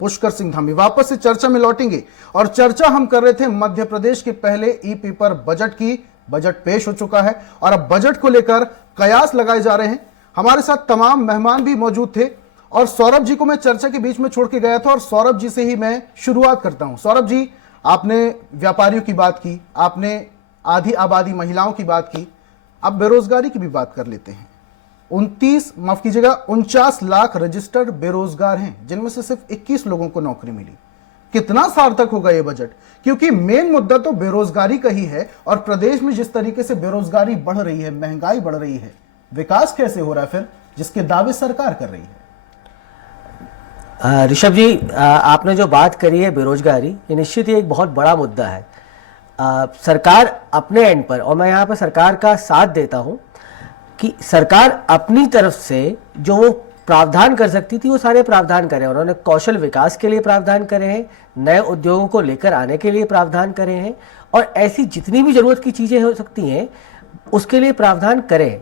पुष्कर सिंह धामी। वापस से चर्चा में लौटेंगे और चर्चा हम कर रहे थे मध्य प्रदेश के पहले ई पेपर बजट की। बजट पेश हो चुका है और अब बजट को लेकर कयास लगाए जा रहे हैं। हमारे साथ तमाम मेहमान भी मौजूद थे और सौरभ जी को मैं चर्चा के बीच में छोड़ के गया था और सौरभ जी से ही मैं शुरुआत करता हूं। सौरभ जी, आपने व्यापारियों की बात की, आपने आधी आबादी महिलाओं की बात की, अब बेरोजगारी की भी बात कर लेते हैं। 49 लाख रजिस्टर्ड बेरोजगार हैं, जिनमें से सिर्फ 21 लोगों को नौकरी मिली। कितना सार्थक होगा यह बजट? क्योंकि मेन मुद्दा तो बेरोजगारी का ही है और प्रदेश में जिस तरीके से बेरोजगारी बढ़ रही है, महंगाई बढ़ रही है, विकास कैसे हो रहा है फिर, जिसके दावे सरकार कर रही है? ऋषभ जी, आपने जो बात करी है बेरोजगारी, ये निश्चित ही एक बहुत बड़ा मुद्दा है। सरकार अपने एंड पर, और मैं यहाँ पर सरकार का साथ देता हूँ कि सरकार अपनी तरफ से जो वो प्रावधान कर सकती थी वो सारे प्रावधान करे। उन्होंने कौशल विकास के लिए प्रावधान करे हैं, नए उद्योगों को लेकर आने के लिए प्रावधान करे हैं और ऐसी जितनी भी जरूरत की चीज़ें हो सकती हैं उसके लिए प्रावधान करें।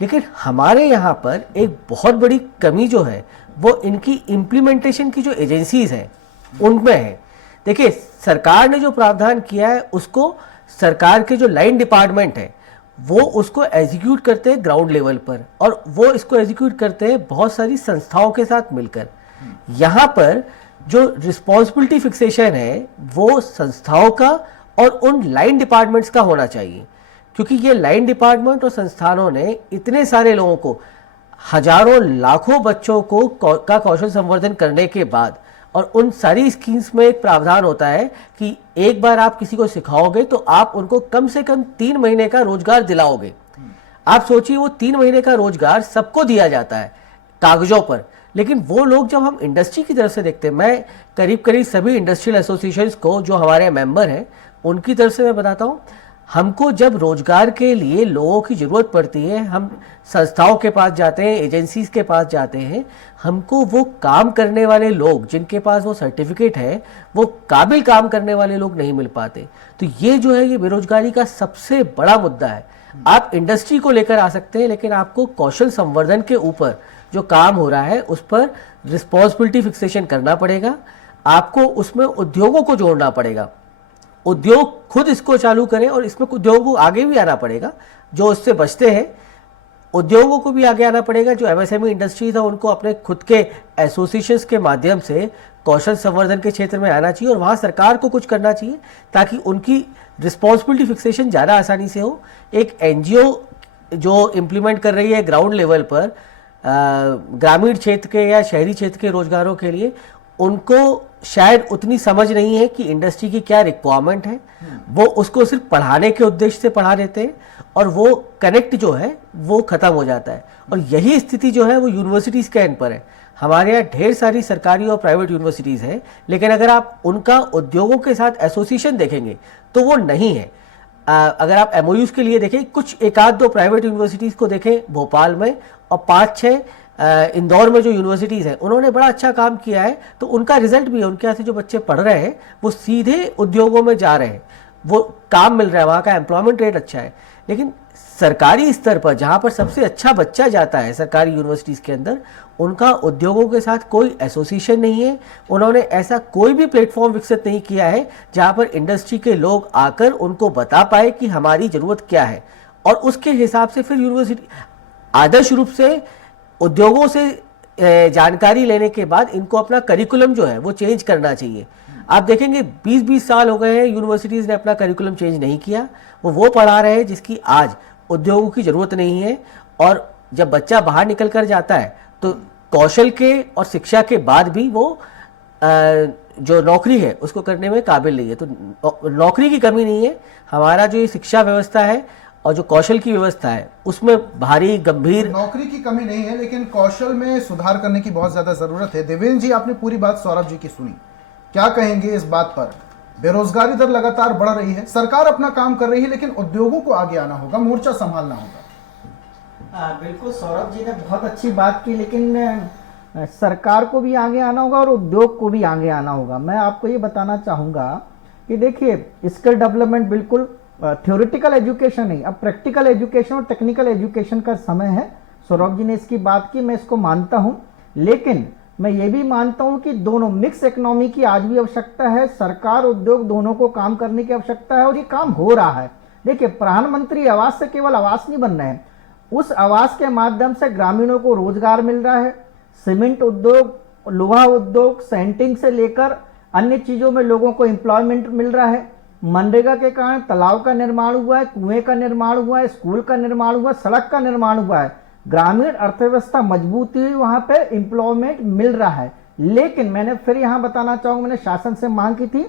लेकिन हमारे यहाँ पर एक बहुत बड़ी कमी जो है वो इनकी इम्प्लीमेंटेशन की जो एजेंसीज हैं उनमें है। देखिए, सरकार ने जो प्रावधान किया है उसको सरकार के जो लाइन डिपार्टमेंट है वो उसको एग्जीक्यूट करते हैं ग्राउंड लेवल पर, और वो इसको एग्जीक्यूट करते हैं बहुत सारी संस्थाओं के साथ मिलकर। यहाँ पर जो रिस्पॉन्सिबिलिटी फिक्सेशन है वो संस्थाओं का और उन लाइन डिपार्टमेंट्स का होना चाहिए, क्योंकि ये लाइन डिपार्टमेंट और संस्थानों ने इतने सारे लोगों को, हजारों लाखों बच्चों को का कौशल संवर्धन करने के बाद, और उन सारी स्कीम्स में एक प्रावधान होता है कि एक बार आप किसी को सिखाओगे तो आप उनको कम से कम 3 महीने का रोजगार दिलाओगे। आप सोचिए, वो 3 महीने का रोजगार सबको दिया जाता है कागजों पर, लेकिन वो लोग जब हम इंडस्ट्री की तरफ से देखते हैं, मैं करीब करीब सभी इंडस्ट्रियल एसोसिएशंस को जो हमारे मेंबर हैं उनकी तरफ से मैं बताता हूँ, हमको जब रोजगार के लिए लोगों की ज़रूरत पड़ती है हम संस्थाओं के पास जाते हैं, एजेंसीज के पास जाते हैं, हमको वो काम करने वाले लोग जिनके पास वो सर्टिफिकेट है, वो काबिल काम करने वाले लोग नहीं मिल पाते। तो ये जो है ये बेरोजगारी का सबसे बड़ा मुद्दा है। आप इंडस्ट्री को लेकर आ सकते हैं, लेकिन आपको कौशल संवर्धन के ऊपर जो काम हो रहा है उस पर रिस्पॉन्सिबिलिटी फिक्सेशन करना पड़ेगा। आपको उसमें उद्योगों को जोड़ना पड़ेगा, उद्योग खुद इसको चालू करें और इसमें उद्योगों को आगे भी आना पड़ेगा। जो इससे बचते हैं उद्योगों को भी आगे आना पड़ेगा। जो एमएसएमई इंडस्ट्रीज है उनको अपने खुद के एसोसिएशंस के माध्यम से कौशल संवर्धन के क्षेत्र में आना चाहिए और वहाँ सरकार को कुछ करना चाहिए ताकि उनकी रिस्पॉन्सिबिलिटी फिक्सेशन ज़्यादा आसानी से हो। एक एनजीओ जो इम्प्लीमेंट कर रही है ग्राउंड लेवल पर ग्रामीण क्षेत्र के या शहरी क्षेत्र के रोजगारों के लिए, उनको शायद उतनी समझ नहीं है कि इंडस्ट्री की क्या रिक्वायरमेंट है। वो उसको सिर्फ पढ़ाने के उद्देश्य से पढ़ा देते हैं और वो कनेक्ट जो है वो खत्म हो जाता है। और यही स्थिति जो है वो यूनिवर्सिटीज़ के एंड पर है। हमारे यहाँ ढेर सारी सरकारी और प्राइवेट यूनिवर्सिटीज़ हैं, लेकिन अगर आप उनका उद्योगों के साथ एसोसिएशन देखेंगे तो वो नहीं है। अगर आप एमओयूज़ के लिए देखें, कुछ एक आध दो प्राइवेट यूनिवर्सिटीज़ को देखें भोपाल में, और 5-6 इंदौर में जो यूनिवर्सिटीज़ हैं उन्होंने बड़ा अच्छा काम किया है, तो उनका रिजल्ट भी है। उनके यहाँ से जो बच्चे पढ़ रहे हैं वो सीधे उद्योगों में जा रहे हैं, वो काम मिल रहा है, वहाँ का एम्प्लॉयमेंट रेट अच्छा है। लेकिन सरकारी स्तर पर जहाँ पर सबसे अच्छा बच्चा जाता है सरकारी यूनिवर्सिटीज़ के अंदर, उनका उद्योगों के साथ कोई एसोसिएशन नहीं है। उन्होंने ऐसा कोई भी प्लेटफॉर्म विकसित नहीं किया है जहाँ पर इंडस्ट्री के लोग आकर उनको बता पाए कि हमारी ज़रूरत क्या है, और उसके हिसाब से फिर यूनिवर्सिटी आदर्श रूप से उद्योगों से जानकारी लेने के बाद इनको अपना करिकुलम जो है वो चेंज करना चाहिए। आप देखेंगे 20-20 साल हो गए हैं यूनिवर्सिटीज़ ने अपना करिकुलम चेंज नहीं किया। वो पढ़ा रहे हैं जिसकी आज उद्योगों की ज़रूरत नहीं है, और जब बच्चा बाहर निकल कर जाता है तो कौशल के और शिक्षा के बाद भी वो जो नौकरी है उसको करने में काबिल नहीं है। तो नौकरी की कमी नहीं है, हमारा जो ये शिक्षा व्यवस्था है और जो कौशल की व्यवस्था है उसमें भारी गंभीर नौकरी की कमी नहीं है, लेकिन कौशल में सुधार करने की बहुत ज्यादा जरूरत है। देवेंद्र जी, आपने पूरी बात सौरभ जी की सुनी, क्या कहेंगे इस बात पर? बेरोजगारी दर लगातार बढ़ रही है, सरकार अपना काम कर रही है, लेकिन उद्योगों को आगे आना होगा, मोर्चा संभालना होगा। बिल्कुल, सौरभ जी ने बहुत अच्छी बात की, लेकिन सरकार को भी आगे आना होगा और उद्योग को भी आगे आना होगा। मैं आपको ये बताना चाहूँगा कि देखिए, स्किल डेवलपमेंट बिल्कुल थ्योरेटिकल एजुकेशन नहीं, अब प्रैक्टिकल एजुकेशन और टेक्निकल एजुकेशन का समय है। सौरभ जी ने इसकी बात की, मैं इसको मानता हूँ, लेकिन मैं ये भी मानता हूं कि दोनों मिक्स इकोनॉमी की आज भी आवश्यकता है। सरकार उद्योग दोनों को काम करने की आवश्यकता है और ये काम हो रहा है। देखिए, प्रधानमंत्री आवास से केवल आवास नहीं बन रहे हैं, उस आवास के माध्यम से ग्रामीणों को रोजगार मिल रहा है। सीमेंट उद्योग, लोहा उद्योग, सेंटिंग से लेकर अन्य चीजों में लोगों को एम्प्लॉयमेंट मिल रहा है। मनरेगा के कारण तालाब का निर्माण हुआ है, कुएं का निर्माण हुआ है, स्कूल का निर्माण हुआ है, सड़क का निर्माण हुआ है। ग्रामीण अर्थव्यवस्था मजबूत हुई, वहां पे एम्प्लॉयमेंट मिल रहा है। लेकिन मैंने फिर यहां बताना चाहूंगा, मैंने शासन से मांग की थी,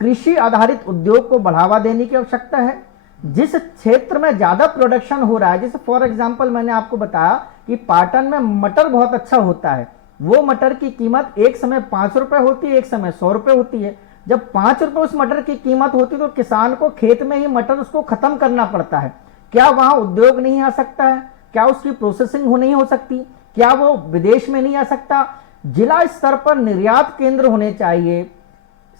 कृषि आधारित उद्योग को बढ़ावा देने की आवश्यकता है। जिस क्षेत्र में ज्यादा प्रोडक्शन हो रहा है, जैसे फॉर एग्जांपल मैंने आपको बताया कि पाटन में मटर बहुत अच्छा होता है, वो मटर की कीमत एक समय 5 रुपए होती है, एक समय 100 रुपए होती है। जब 5 रुपए उस मटर की कीमत होती है तो किसान को खेत में ही मटर उसको खत्म करना पड़ता है। क्या वहां उद्योग नहीं आ सकता है? क्या उसकी प्रोसेसिंग नहीं हो सकती? क्या वो विदेश में नहीं आ सकता? जिला स्तर पर निर्यात केंद्र होने चाहिए,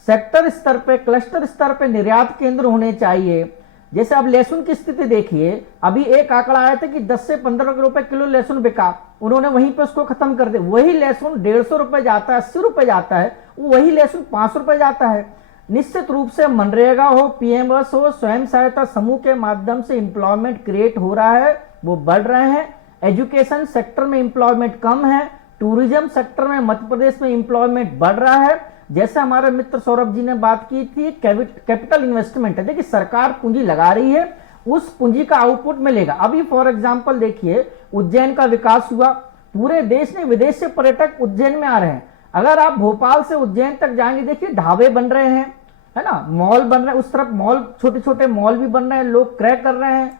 सेक्टर स्तर पे, क्लस्टर स्तर पे निर्यात केंद्र होने चाहिए। जैसे अब लहसुन की स्थिति देखिए, अभी एक आंकड़ा आया था कि 10 से 15 रुपए किलो लहसुन बिका, उन्होंने वहीं पे उसको खत्म कर दिया। वही लहसुन 150 रुपए जाता है, 80 रुपए जाता है, वही लहसुन 5 रुपए जाता है। निश्चित रूप से मनरेगा हो, पीएमएस हो, स्वयं सहायता समूह के माध्यम से एम्प्लॉयमेंट क्रिएट हो रहा है, वो बढ़ रहे हैं। एजुकेशन सेक्टर में एम्प्लॉयमेंट कम है, टूरिज्म सेक्टर में मध्य प्रदेश में एम्प्लॉयमेंट बढ़ रहा है। जैसे हमारे मित्र सौरभ जी ने बात की थी, कैपिटल इन्वेस्टमेंट है। देखिए, सरकार पूंजी लगा रही है, उस पूंजी का आउटपुट मिलेगा। अभी फॉर एग्जांपल देखिए, उज्जैन का विकास हुआ, पूरे देश ने विदेश से पर्यटक उज्जैन में आ रहे हैं। अगर आप भोपाल से उज्जैन तक जाएंगे, देखिए ढाबे बन रहे हैं, है ना, मॉल बन रहे हैं, उस तरफ मॉल, छोटे छोटे मॉल भी बन रहे हैं, लोग क्रय कर रहे हैं,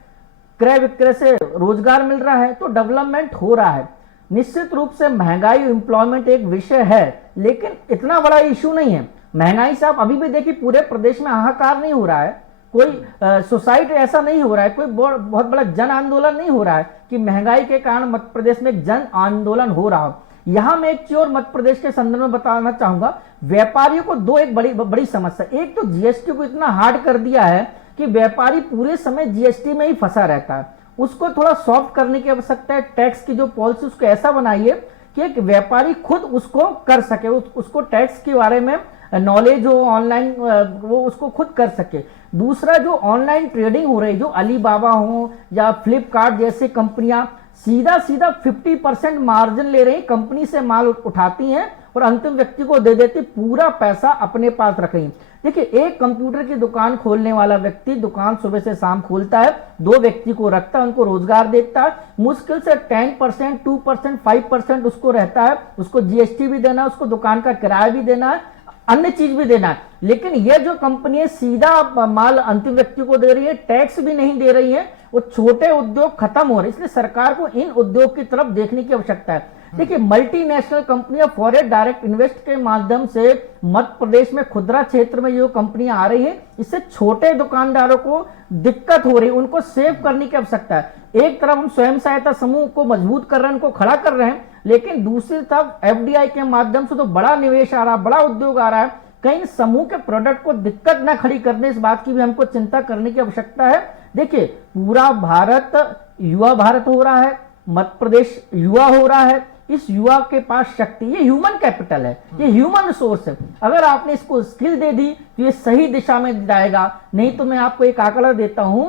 क्रय विक्रय से रोजगार मिल रहा है, तो डेवलपमेंट हो रहा है। निश्चित रूप से महंगाई, एम्प्लॉयमेंट एक विषय है, लेकिन इतना बड़ा इशू नहीं है। महंगाई से आप अभी भी देखिए, पूरे प्रदेश में हाहाकार नहीं हो रहा है, कोई सोसाइटी ऐसा नहीं हो रहा है, कोई बहुत बड़ा जन आंदोलन नहीं हो रहा है कि महंगाई के कारण मध्य प्रदेश में एक जन आंदोलन हो रहा हो। यहां मैं एक चीज और मध्य प्रदेश के संदर्भ में बताना चाहूंगा, व्यापारियों को दो एक बड़ी समस्या। एक तो जीएसटी को इतना हार्ड कर दिया है कि व्यापारी पूरे समय जीएसटी में ही फंसा रहता है, उसको थोड़ा सॉफ्ट करने की आवश्यकता है। टैक्स की जो पॉलिसी उसको ऐसा बनाइए कि एक व्यापारी खुद उसको कर सके, उसको टैक्स के बारे में नॉलेज हो, ऑनलाइन वो उसको खुद कर सके। दूसरा, जो ऑनलाइन ट्रेडिंग हो रही है, जो अलीबाबा हो या फ्लिपकार्ट जैसे कंपनियां सीधा 50% मार्जिन ले रही, कंपनी से माल उठाती हैं और अंतिम व्यक्ति को दे देती, पूरा पैसा अपने पास रख रही। देखिए, एक कंप्यूटर की दुकान खोलने वाला व्यक्ति दुकान सुबह से शाम खोलता है, 2 व्यक्ति को रखता है, उनको रोजगार देता है, मुश्किल से 10%, 2%, 5% उसको रहता है, उसको जीएसटी भी देना है, उसको दुकान का किराया भी देना है, अन्य चीज भी देना है। लेकिन ये जो कंपनी सीधा माल अंतिम व्यक्ति को दे रही है, टैक्स भी नहीं दे रही है, वो छोटे उद्योग खत्म हो रहे हैं। इसलिए सरकार को इन उद्योग की तरफ देखने की आवश्यकता है। देखिए, मल्टीनेशनल कंपनियां फॉरेन डायरेक्ट इन्वेस्ट के माध्यम से मध्य प्रदेश में खुदरा क्षेत्र में जो कंपनियां आ रही है, इससे छोटे दुकानदारों को दिक्कत हो रही है, उनको सेव करने की आवश्यकता है। एक तरफ हम स्वयं सहायता समूह को मजबूत कर रहे हैं, उनको खड़ा कर रहे हैं, लेकिन दूसरी तरफ एफडीआई के माध्यम से तो बड़ा निवेश आ रहा है, बड़ा उद्योग आ रहा है, कहीं समूह के प्रोडक्ट को दिक्कत ना खड़ी करने, इस बात की भी हमको चिंता करने की आवश्यकता है। देखिए, पूरा भारत युवा भारत हो रहा है, मध्य प्रदेश युवा हो रहा है, इस युवा के पास शक्ति, ये ह्यूमन कैपिटल है, ये ह्यूमन रिसोर्स है। अगर आपने इसको स्किल दे दी तो ये सही दिशा में जाएगा। नहीं तो मैं आपको एक आंकड़ा देता हूं,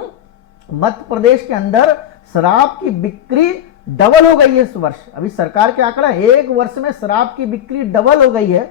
मध्य प्रदेश के अंदर शराब की बिक्री डबल हो गई है इस वर्ष। अभी सरकार के आंकड़ा, 1 वर्ष में शराब की बिक्री डबल हो गई है।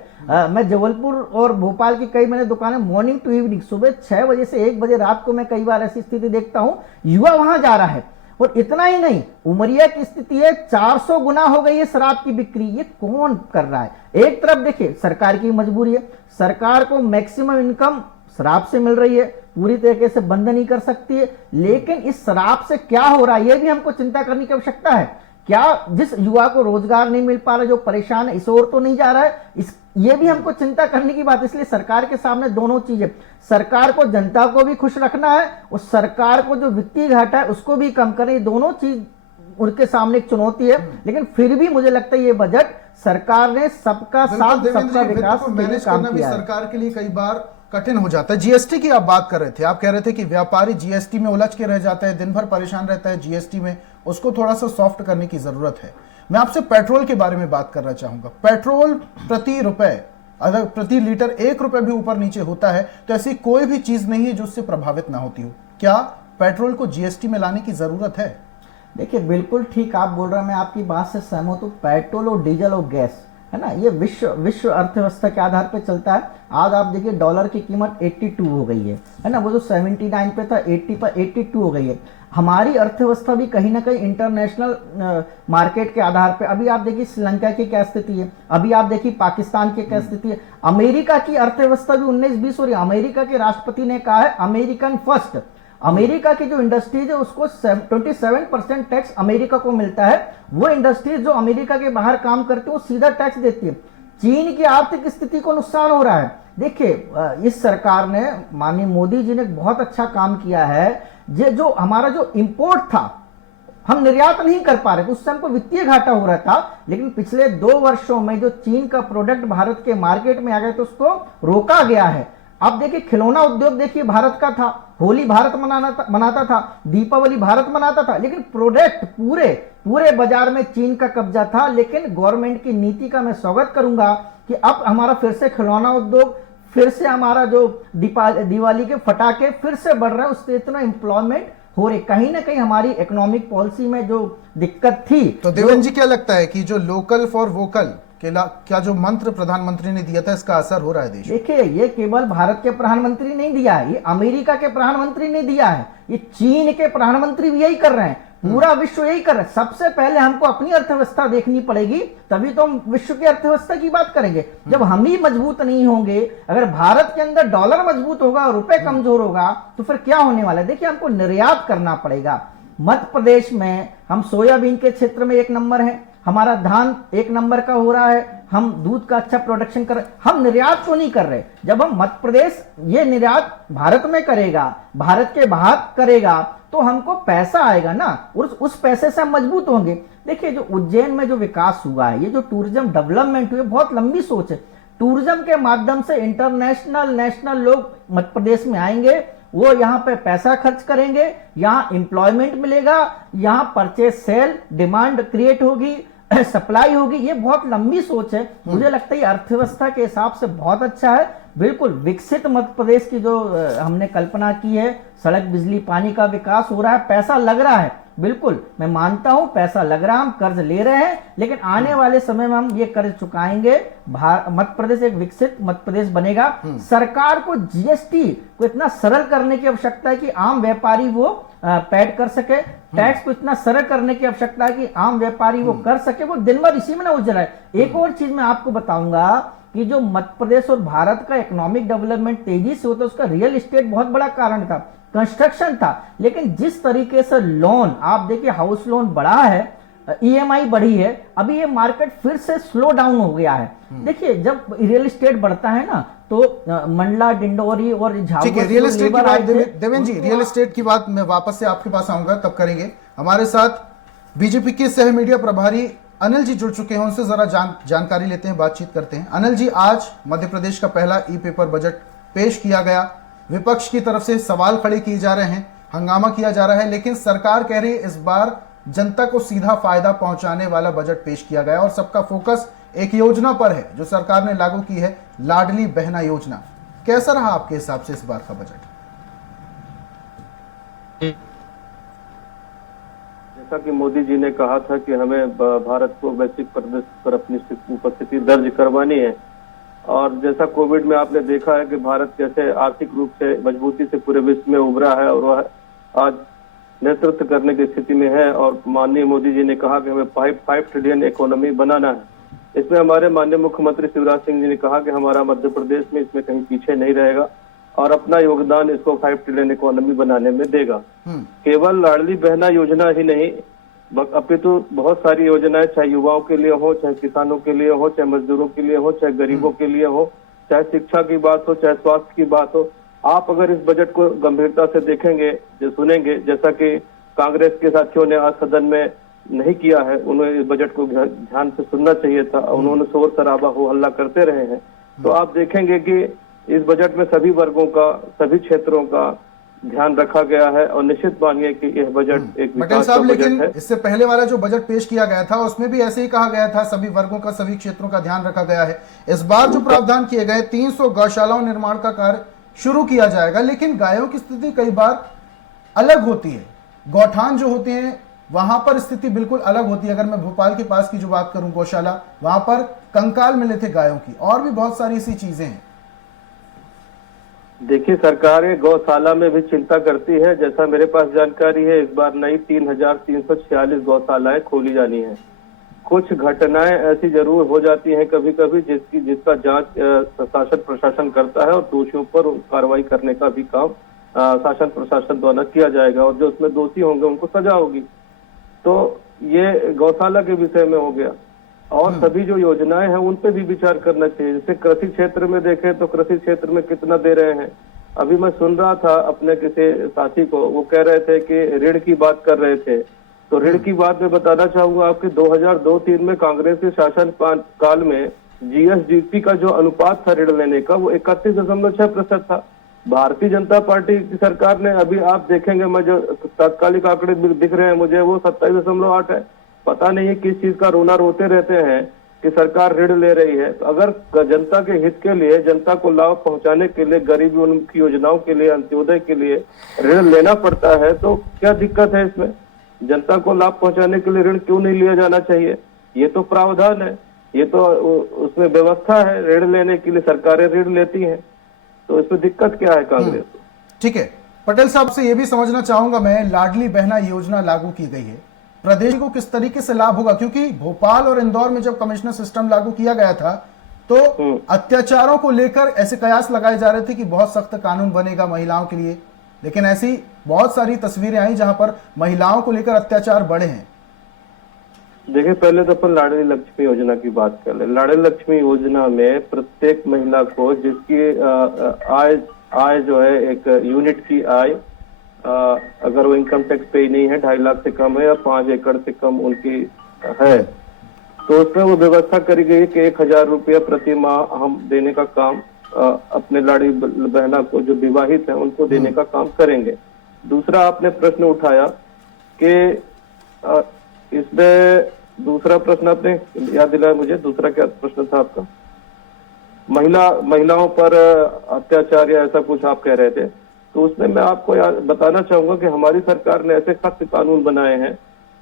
मैं जबलपुर और भोपाल की कई मैंने दुकानें, मॉर्निंग टू इवनिंग, सुबह 6 बजे से 1 बजे रात को मैं कई बार ऐसी स्थिति देखता हूं, युवा वहां जा रहा है। और इतना ही नहीं, उमरिया की स्थिति है, 400 गुना हो गई है शराब की बिक्री। ये कौन कर रहा है? एक तरफ देखिए, सरकार की मजबूरी है, सरकार को मैक्सिमम इनकम शराब से मिल रही है, पूरी तरीके से बंद नहीं कर सकती है, लेकिन इस शराब से क्या हो रहा है ये भी हमको चिंता करने की आवश्यकता है। क्या जिस युवा को रोजगार नहीं मिल पा रहा, जो परेशान है, इस ओर तो नहीं जा रहा है, ये भी हमको चिंता करने की बात। इसलिए सरकार के सामने दोनों चीजें, सरकार को जनता को भी खुश रखना है और सरकार को जो वित्तीय घाटा है उसको भी कम करें, दोनों चीज उनके सामने एक चुनौती है। लेकिन फिर भी मुझे लगता है ये बजट सरकार ने सबका साथ सबका विकास मैनेज करना भी सरकार के लिए कई बार कठिन हो जाता है। जीएसटी की आप बात कर रहे थे, आप कह रहे थे कि व्यापारी जीएसटी में उलझ के रह जाता है, दिन भर परेशान रहता है जीएसटी में, उसको थोड़ा सा सॉफ्ट करने की जरूरत है। मैं आपसे पेट्रोल के बारे में बात करना चाहूंगा। पेट्रोल प्रति रुपए, अगर प्रति लीटर 1 रुपए भी ऊपर नीचे होता है तो ऐसी कोई भी चीज नहीं है जो उससे प्रभावित ना होती हो। क्या पेट्रोल को जीएसटी में लाने की जरूरत है? देखिए बिल्कुल ठीक आप बोल रहे हैं, मैं आपकी बात से सहमत हूँ। पेट्रोल और डीजल और गैस है ना, ये विश्व अर्थव्यवस्था के आधार पे चलता है। आज आप देखिए डॉलर की कीमत 82 हो गई है ना, वो जो 79 पे था 80 पर 82 हो गई है। हमारी अर्थव्यवस्था भी कहीं ना कहीं इंटरनेशनल मार्केट के आधार पे, अभी आप देखिए श्रीलंका की क्या स्थिति है, अभी आप देखिए पाकिस्तान की क्या स्थिति है, अमेरिका की अर्थव्यवस्था भी 19-20 हो रही है। अमेरिका के राष्ट्रपति ने कहा है अमेरिकन फर्स्ट। अमेरिका की जो इंडस्ट्रीज है उसको 27% टैक्स अमेरिका को मिलता है। वो इंडस्ट्रीज जो अमेरिका के बाहर काम करती है वो सीधा टैक्स देती है। चीन की आर्थिक स्थिति को नुकसान हो रहा है। देखिए इस सरकार ने, माननीय मोदी जी ने बहुत अच्छा काम किया है। ये जो हमारा जो इंपोर्ट था, हम निर्यात नहीं कर पा रहे थे, उससे हमको वित्तीय घाटा हो रहा था। लेकिन पिछले 2 वर्षों में जो चीन का प्रोडक्ट भारत के मार्केट में आ गया तो उसको रोका गया है। अब देखिए खिलौना उद्योग देखिए भारत का था, होली भारत मनाता था, दीपावली भारत मनाता था, लेकिन प्रोडक्ट पूरे बाजार में चीन का कब्जा था। लेकिन गवर्नमेंट की नीति का मैं स्वागत करूंगा कि अब हमारा फिर से खिलौना उद्योग, फिर से हमारा जो दिवाली के फटाके फिर से बढ़ रहे हैं, उससे इतना एम्प्लॉयमेंट हो रही। कहीं ना कहीं हमारी इकोनॉमिक पॉलिसी में जो दिक्कत थी। तो देवेंद्र जी क्या लगता है कि जो लोकल फॉर वोकल क्या जो मंत्र प्रधानमंत्री ने दिया था इसका असर हो रहा है देश? देखिए ये केवल भारत के प्रधानमंत्री नहीं दिया है, ये अमेरिका के प्रधानमंत्री ने दिया है, ये चीन के प्रधानमंत्री भी यही कर रहे हैं, पूरा विश्व यही कर रहा है। सबसे पहले हमको अपनी अर्थव्यवस्था देखनी पड़ेगी, तभी तो हम विश्व की अर्थव्यवस्था की बात करेंगे। जब हम ही मजबूत नहीं होंगे, अगर भारत के अंदर डॉलर मजबूत होगा, रुपए कमजोर होगा, तो फिर क्या होने वाला है? देखिए हमको निर्यात करना पड़ेगा। मध्य प्रदेश में हम सोयाबीन के क्षेत्र में 1 नंबर है, हमारा धान 1 नंबर का हो रहा है, हम दूध का अच्छा प्रोडक्शन कर रहे, हम निर्यात क्यों नहीं कर रहे? जब हम मध्य प्रदेश ये निर्यात भारत में करेगा, भारत के बाहर करेगा, तो हमको पैसा आएगा ना, और उस पैसे से हम मजबूत होंगे। देखिए जो उज्जैन में जो विकास हुआ है, ये जो टूरिज्म डेवलपमेंट हुई है, बहुत लंबी सोच है। टूरिज्म के माध्यम से इंटरनेशनल नेशनल लोग मध्य प्रदेश में आएंगे, वो यहाँ पे पैसा खर्च करेंगे, यहाँ एम्प्लॉयमेंट मिलेगा, यहाँ परचेज सेल डिमांड क्रिएट होगी, सप्लाई होगी। ये बहुत लंबी सोच है। मुझे लगता है अर्थव्यवस्था के हिसाब से बहुत अच्छा है। बिल्कुल विकसित मध्य प्रदेश की जो हमने कल्पना की है, सड़क बिजली पानी का विकास हो रहा है, पैसा लग रहा है, बिल्कुल मैं मानता हूं पैसा लग रहा है, हम कर्ज ले रहे हैं, लेकिन आने वाले समय में हम ये कर्ज चुकाएंगे। मध्य प्रदेश एक विकसित मध्य प्रदेश बनेगा। सरकार को जीएसटी को इतना सरल करने की आवश्यकता है कि आम व्यापारी वो पैड कर सके, टैक्स को इतना सरल करने की आवश्यकता है कि आम व्यापारी वो कर सके, वो दिन भर इसी में ना उलझ रहा है। एक और चीज मैं आपको बताऊंगा कि जो मध्य प्रदेश और भारत का इकोनॉमिक डेवलपमेंट तेजी से होता है, उसका रियल एस्टेट बहुत बड़ा कारण था, कंस्ट्रक्शन था। लेकिन जिस तरीके से लोन, आप देखिए हाउस लोन बढ़ा है, ईएमआई बढ़ी है, अभी ये मार्केट फिर से स्लो डाउन हो गया है। देखिए जब रियल एस्टेट बढ़ता है ना, तो मंडला डिंडोरी और झाबुआ, रियल एस्टेट की बात देवेंद्र जी, रियल एस्टेट की बात मैं वापस से आपके पास आऊंगा, तब करेंगे। हमारे साथ बीजेपी के सह मीडिया प्रभारी अनिल जी जुड़ चुके हैं, उनसे जरा जानकारी लेते हैं, बातचीत करते हैं। अनिल जी, आज मध्य प्रदेश का पहला ई पेपर बजट पेश किया गया, विपक्ष की तरफ से सवाल खड़े किए जा रहे हैं, हंगामा किया जा रहा है, लेकिन सरकार कह रही है इस बार जनता को सीधा फायदा पहुंचाने वाला बजट पेश किया गया और सबका फोकस एक योजना पर है जो सरकार ने लागू की है, लाडली बहना योजना। कैसा रहा आपके हिसाब से इस बार का बजट? जैसा कि मोदी जी ने कहा था कि हमें भारत को वैश्विक परिदृश्य पर अपनी उपस्थिति दर्ज करवानी है, और जैसा कोविड में आपने देखा है कि भारत कैसे आर्थिक रूप से मजबूती से पूरे विश्व में उभरा है और वह आज नेतृत्व करने की स्थिति में है। और माननीय मोदी जी ने कहा कि हमें 5 ट्रिलियन इकोनॉमी बनाना है। इसमें हमारे माननीय मुख्यमंत्री शिवराज सिंह जी ने कहा कि हमारा मध्य प्रदेश में इसमें कहीं पीछे नहीं रहेगा और अपना योगदान इसको 5 ट्रिलियन इकोनॉमी बनाने में देगा। केवल लाडली बहना योजना ही नहीं, अपितु बहुत सारी योजनाएं, चाहे युवाओं के लिए हो, चाहे किसानों के लिए हो, चाहे मजदूरों के लिए हो, चाहे गरीबों के लिए हो, चाहे शिक्षा की बात हो, चाहे स्वास्थ्य की बात हो। आप अगर इस बजट को गंभीरता से देखेंगे, जो सुनेंगे, जैसा कि कांग्रेस के साथियों ने आज सदन में नहीं किया है, उन्हें इस बजट को ध्यान से सुनना चाहिए था, उन्होंने शोर शराबा हो हल्ला करते रहे हैं। तो आप देखेंगे कि इस बजट में सभी वर्गों का, सभी क्षेत्रों का ध्यान रखा गया है और निश्चित मानिए कि यह बजट एक पटेल विकास का साहब, बजट लेकिन है। इससे पहले वाला जो बजट पेश किया गया था उसमें भी ऐसे ही कहा गया था, सभी वर्गों का, सभी क्षेत्रों का ध्यान रखा गया है। इस बार जो प्रावधान किए गए 300 गौशालाओं निर्माण का कार्य शुरू किया जाएगा, लेकिन गायों की स्थिति कई बार अलग होती है। गौठान जो होते हैं वहां पर स्थिति बिल्कुल अलग होती है। अगर मैं भोपाल के पास की जो बात करूं, गौशाला, वहां पर कंकाल मिले थे गायों की, और भी बहुत सारी ऐसी चीजें हैं। देखिए, सरकार ये गौशाला में भी चिंता करती है। जैसा मेरे पास जानकारी है, इस बार नई 3346 गौशालाएं खोली जानी है। कुछ घटनाएं ऐसी जरूर हो जाती हैं कभी कभी जिसका जांच शासन प्रशासन करता है और दोषियों पर कार्रवाई करने का भी काम शासन प्रशासन द्वारा किया जाएगा और जो उसमें दोषी होंगे उनको सजा होगी। तो ये गौशाला के विषय में हो गया। और सभी जो योजनाएं हैं उन पे भी विचार करना चाहिए। जैसे कृषि क्षेत्र में देखें तो कृषि क्षेत्र में कितना दे रहे हैं। अभी मैं सुन रहा था अपने किसी साथी को, वो कह रहे थे कि ऋण की बात कर रहे थे। तो ऋण की बात मैं बताना चाहूंगा आपके 2002-03 में कांग्रेस के शासन काल में जीएसडीपी का जो अनुपात था ऋण लेने का, वो 31.6% था। भारतीय जनता पार्टी की सरकार ने, अभी आप देखेंगे, मैं जो तात्कालिक आंकड़े दिख रहे हैं मुझे, वो 27.8 है। पता नहीं है किस चीज का रोना रोते रहते हैं कि सरकार ऋण ले रही है। तो अगर जनता के हित के लिए, जनता को लाभ पहुंचाने के लिए, गरीबी उन्मुखी योजनाओं के लिए, अंत्योदय के लिए ऋण लेना पड़ता है तो क्या दिक्कत है इसमें? जनता को लाभ पहुंचाने के लिए ऋण क्यों नहीं लिया जाना चाहिए? ये तो प्रावधान है, ये तो उसमें व्यवस्था है। ऋण लेने के लिए सरकारें ऋण लेती हैं, तो इसमें दिक्कत क्या है कांग्रेस? ठीक है, पटेल साहब से ये भी समझना चाहूंगा मैं, लाडली बहना योजना लागू की गई है, प्रदेश को किस तरीके से लाभ होगा? क्योंकि भोपाल और इंदौर में जब कमिश्नर सिस्टम लागू किया गया था तो अत्याचारों को लेकर ऐसे कयास लगाए जा रहे थे कि बहुत सख्त कानून बनेगा महिलाओं के लिए, लेकिन ऐसी बहुत सारी तस्वीरें आई जहां पर महिलाओं को लेकर अत्याचार बढ़े हैं। देखिए, पहले तो अपन लाडली लक्ष्मी योजना की बात कर ले। लाडली लक्ष्मी योजना में प्रत्येक महिला को, जिसकी आय जो है, एक यूनिट की आय, अगर वो इनकम टैक्स पे नहीं है, 2.5 लाख से कम है या 5 एकड़ से कम उनकी है, तो उसमें वो व्यवस्था करी गई है कि 1000 रुपया प्रति माह हम देने का काम अपने लाड़ी बहना को, जो विवाहित है, उनको देने का काम करेंगे। दूसरा आपने प्रश्न उठाया कि इसमें, दूसरा प्रश्न आपने याद दिलाया मुझे, दूसरा क्या प्रश्न था आपका? महिलाओं पर अत्याचार या ऐसा कुछ आप कह रहे थे। तो उसमें मैं आपको बताना चाहूंगा कि हमारी सरकार ने ऐसे सख्त कानून बनाए हैं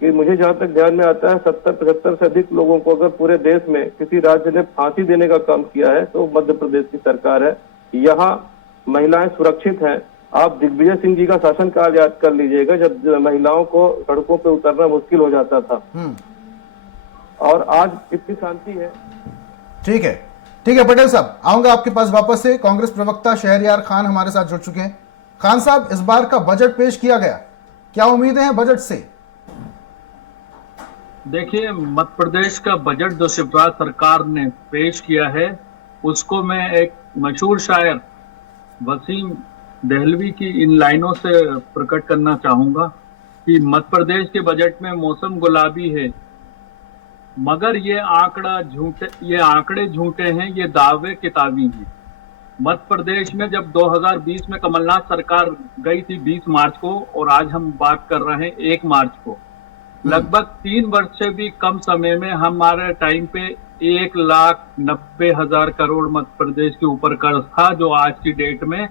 कि मुझे जहां तक ध्यान में आता है 70-75 से अधिक लोगों को अगर पूरे देश में किसी राज्य ने फांसी देने का काम किया है तो मध्य प्रदेश की सरकार है। यहाँ महिलाएं सुरक्षित हैं। आप दिग्विजय सिंह जी का शासनकाल याद कर लीजिएगा, जब महिलाओं को सड़कों पे उतरना मुश्किल हो जाता था, और आज कितनी शांति है। ठीक है, ठीक है पटेल साहब, आऊंगा आपके पास वापस से। कांग्रेस प्रवक्ता शहरयार खान हमारे साथ जुड़ चुके हैं। खान साहब, इस बार का बजट पेश किया गया, क्या उम्मीदें हैं बजट से? देखिए, मध्य प्रदेश का बजट जो शिवराज सरकार ने पेश किया है, उसको मैं एक मशहूर शायर वसीम दहलवी की इन लाइनों से प्रकट करना चाहूंगा कि मध्य प्रदेश के बजट में मौसम गुलाबी है, मगर ये आंकड़े झूठे हैं, ये दावे किताबी हैं। मध्य प्रदेश में जब 2020 में कमलनाथ सरकार गई थी 20 मार्च को, और आज हम बात कर रहे हैं 1 मार्च को, लगभग 3 वर्ष से भी कम समय में हमारे टाइम पे 1,90,000 करोड़ मध्य प्रदेश के ऊपर कर्ज था, जो आज की डेट में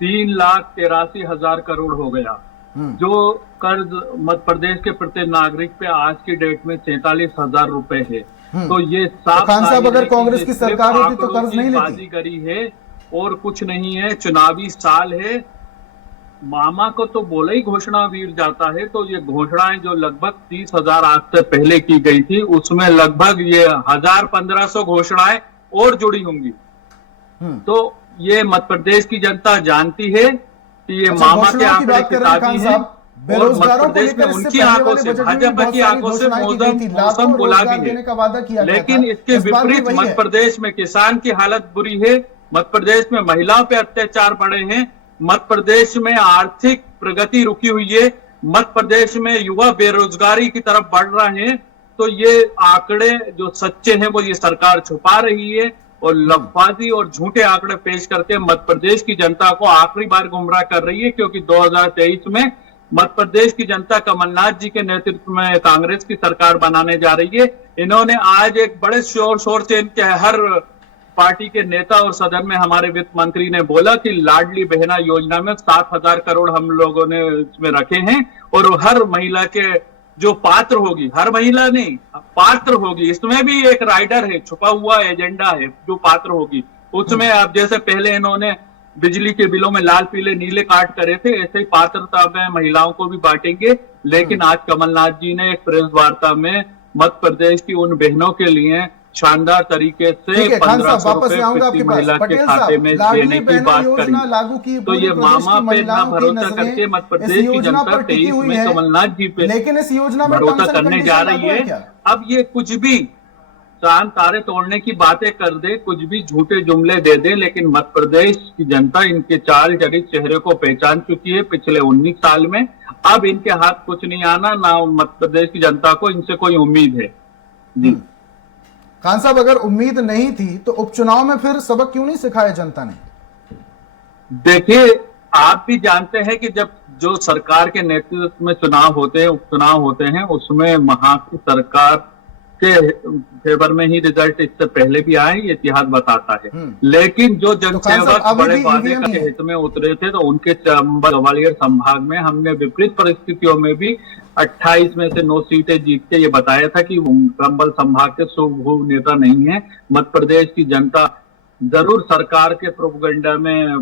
3,83,000 करोड़ हो गया। जो कर्ज मध्य प्रदेश के प्रत्येक नागरिक पे आज की डेट में 43,000 रुपए है। तो ये साफ खान साहब, अगर कांग्रेस की सरकार होती तो कर्ज नहीं लेती। बाजीगरी है और कुछ नहीं है, चुनावी साल है। मामा को तो बोला ही घोषणा वीर जाता है, तो ये घोषणाएं जो लगभग 30,000 आज से पहले की गई थी, उसमें लगभग ये 1,000-1,500 घोषणाएं और जुड़ी होंगी। तो ये मध्य प्रदेश की जनता जानती है कि ये मामा के आंकड़े किताबी हैं, और मध्य प्रदेश में उनकी आंखों से, भाजपा की आंखों से मौसम गुलाबी है। लेकिन इसके विपरीत मध्य प्रदेश में किसान की हालत बुरी है, मध्य प्रदेश में महिलाओं पे अत्याचार बढ़े हैं, मध्य प्रदेश में आर्थिक प्रगति रुकी हुई है, मध्य प्रदेश में युवा बेरोजगारी की तरफ बढ़ रहे हैं। तो ये आंकड़े जो सच्चे हैं वो ये सरकार छुपा रही है। और लफाजी और झूठे आंकड़े पेश करके मध्य प्रदेश की जनता को आखिरी बार गुमराह कर रही है, क्योंकि 2023 में मध्य प्रदेश की जनता कमलनाथ जी के नेतृत्व में कांग्रेस की सरकार बनाने जा रही है। इन्होंने आज एक बड़े शोर से इनके हर पार्टी के नेता और सदन में हमारे वित्त मंत्री ने बोला कि लाडली बहना योजना में 7,000 करोड़ हम लोगों ने इसमें रखे हैं, और हर महिला के जो पात्र होगी, हर महिला नहीं पात्र होगी, इसमें भी एक राइडर है, छुपा हुआ एजेंडा है जो पात्र होगी उसमें। अब जैसे पहले इन्होंने बिजली के बिलों में लाल पीले नीले कार्ड करे थे, ऐसे ही पात्रता में महिलाओं को भी बांटेंगे। लेकिन आज कमलनाथ जी ने एक प्रेस वार्ता में मध्य प्रदेश की उन बहनों के लिए शानदार तरीके से 1500 रुपए महिला के खाते में देने की बात करी। तो ये मामा पे ना भरोसा करके मध्य प्रदेश की जनता 23 में कमलनाथ जी पे लेकिन इस योजना में भरोसा करने जा रही है। अब ये कुछ भी चांद तारे तोड़ने की बातें कर दे, कुछ भी झूठे जुमले दे दे, लेकिन मध्य प्रदेश की जनता इनके चाल चरित चेहरे को पहचान चुकी है पिछले 19 साल में। अब इनके हाथ कुछ नहीं आना, ना मध्य प्रदेश की जनता को इनसे कोई उम्मीद है। जी खान साहब, अगर उम्मीद नहीं थी तो उपचुनाव में फिर सबक क्यों नहीं सिखाया जनता ने? देखिए, आप भी जानते हैं कि जब जो सरकार के नेतृत्व में चुनाव होते हैं, उपचुनाव होते हैं, उसमें वहां की सरकार के फेवर में ही रिजल्ट इससे पहले भी आए, ये इतिहास बताता है। लेकिन जो जनसेवक बड़े वादे के हित में उतरे थे, तो उनके चंबल ग्वालियर संभाग में हमने विपरीत परिस्थितियों में भी 28 में से 9 सीटें जीत के ये बताया था कि चंबल संभाग के शुभ नेता नहीं है। मध्य प्रदेश की जनता जरूर सरकार के प्रोपेगेंडा में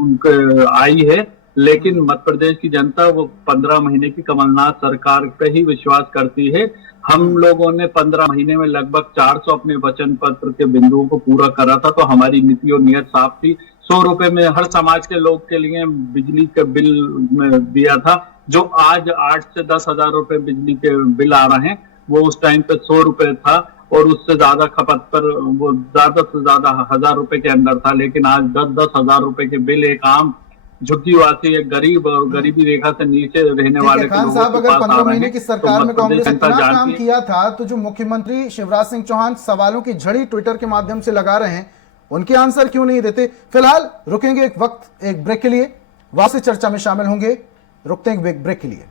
उनके आई है, लेकिन मध्य प्रदेश की जनता वो 15 महीने की कमलनाथ सरकार पे ही विश्वास करती है। हम लोगों ने 15 महीने में लगभग 400 अपने वचन पत्र के बिंदुओं को पूरा करा था, तो हमारी नीति और नियत साफ थी। 100 रुपए में हर समाज के लोग के लिए बिजली के बिल में दिया था, जो आज 8 से 10,000 रुपए बिजली के बिल आ रहे हैं, वो उस टाइम पे 100 रुपए था, और उससे ज्यादा खपत पर वो ज्यादा से ज्यादा 1,000 रुपए के अंदर था। लेकिन आज 10-10 हजार रुपए के बिल एक आम झुग्गीवासी, एक गरीब और गरीबी रेखा से नीचे रहने वाले खान साहब, अगर 15 महीने की सरकार में कांग्रेस ने इतना काम किया था, तो जो मुख्यमंत्री शिवराज सिंह चौहान सवालों की झड़ी ट्विटर के माध्यम से लगा रहे हैं, उनके आंसर क्यों नहीं देते? फिलहाल रुकेंगे एक ब्रेक के लिए, वापस चर्चा में शामिल होंगे। रुकते हैं एक ब्रेक के लिए।